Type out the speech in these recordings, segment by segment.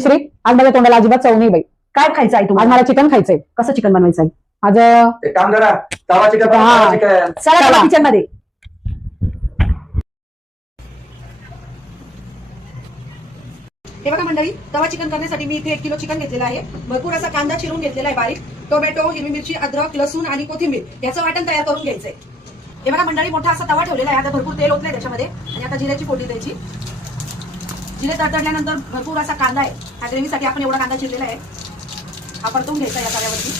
श्री आज माझ्या तोंडाला अजिबात चव नाही बाई. काय खायचं आहे आज तुम्हाला? मला चिकन खायचंय. कसं चिकन बनवायचं आहे? आज एक काम करा, तवा चिकन बनवा, हा. तवा चिकन. चला चला. किचन मध्ये. हे बघा मंडळी, तवा चिकन करण्यासाठी मी इथे 1 किलो चिकन घेतलेलं आहे. भरपूर असा कांदा चिरून घेतलेला आहे बारीक, टोमॅटो, हिरवी मिरची, अद्रक, लसूण आणि कोथिंबीर याचं वाटण तयार करून घ्यायचंय. हे बघा मंडळी, मोठा असा तवा ठेवलेला आहे. आता भरपूर तेल ओतलंय त्याच्यामध्ये आणि आता जिऱ्याची फोडणी द्यायची. जिरे तडतडल्यानंतर भरपूर असा कांदा आहे. ह्या ग्रेव्हीसाठी आपण एवढा कांदा चिरलेला आहे. हा परतून घ्यायचा या तव्यावरती.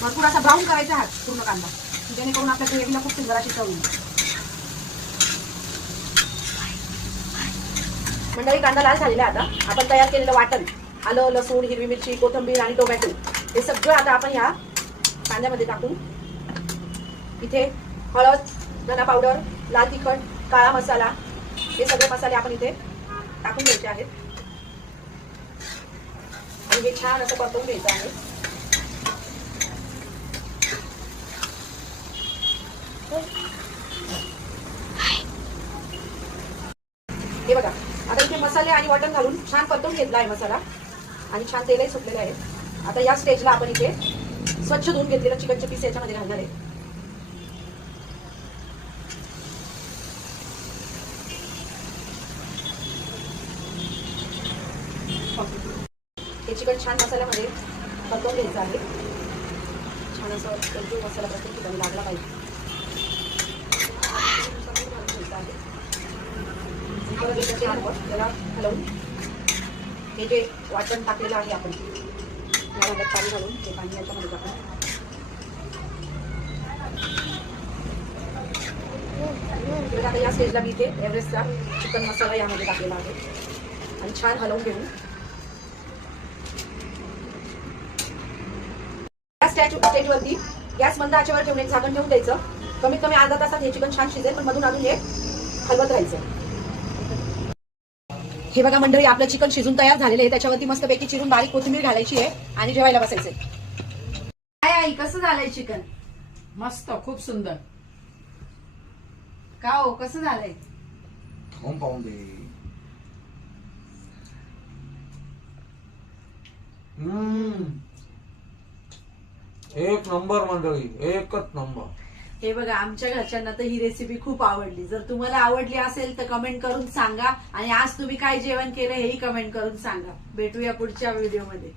भरपूर असा ब्राऊन करायचा आहे पूर्ण कांदा, जेणेकरून आपल्या ग्रेव्हीला खूप सुंदर अशी चव येईल. मंडळी, कांदा लाल झालेला आहे. आता आपण तयार केलेलं वाटण, आलं, लसूण, हिरवी मिरची, कोथिंबीर आणि टोमॅटो हे सगळं आता आपण ह्या कांद्यामध्ये टाकून इथे हळद, धना पावडर, लाल तिखट, काळा मसाला हे सगळे मसाले आपण इथे टाकून घ्यायचे आहेत आणि हे छान असं परतवून घ्यायचं आहे. हे बघा, आता इथे मसाले आणि वाटण घालून छान परतवून घेतला आहे मसाला आणि छान तेलही सुटलेलं आहे. आता या स्टेजला आपण इथे स्वच्छ धुवून घेतलेलं चिकनचे पीस याच्यामध्ये घालणार आहे. हे चिकन छान मसाल्यामध्ये परतवून घ्यायचं आहे. छान असं एकदम मसाला प्रत्येक ठिकाणी लागला पाहिजे. त्याला हलवून हे जे वाटण टाकलेलं आहे आपण या भांड्यात पाणी घालून हे पाणी याच्यामध्ये टाकून आता या स्टेजला मी इथे एव्हरेस्टचा चिकन मसाला यामध्ये टाकलेला आहे आणि छान हलवून घेऊन या स्टेजवरती गॅस मंद आचेवर ठेवून एक झाकण ठेवून द्यायचं. कमीत कमी अर्धा तासात हे चिकन छान शिजेल, पण मधून अजून हे हलवत राहायचं. हे बघा मंडळी, आपलं चिकन शिजून तयार झालेलं आहे. त्याच्यावरती मस्तपैकी चिरून बारीक कोथिंबीर घालायची आहे आणि जेवायला बसायचंय. काय आई, कसं झालंय चिकन? मस्त, खूप सुंदर. का हो, कसं झालंय? खाऊन पाहून दे. एक नंबर मंडळी, एकच नंबर. हे बघा, आमच्या घरच्यांना तर ही रेसिपी खूप आवडली. जर तुम्हाला आवडली असेल तर कमेंट करून सांगा आणि आज तुम्ही काय जेवण केलं हेही कमेंट करून सांगा. भेटूया पुढच्या व्हिडिओमध्ये.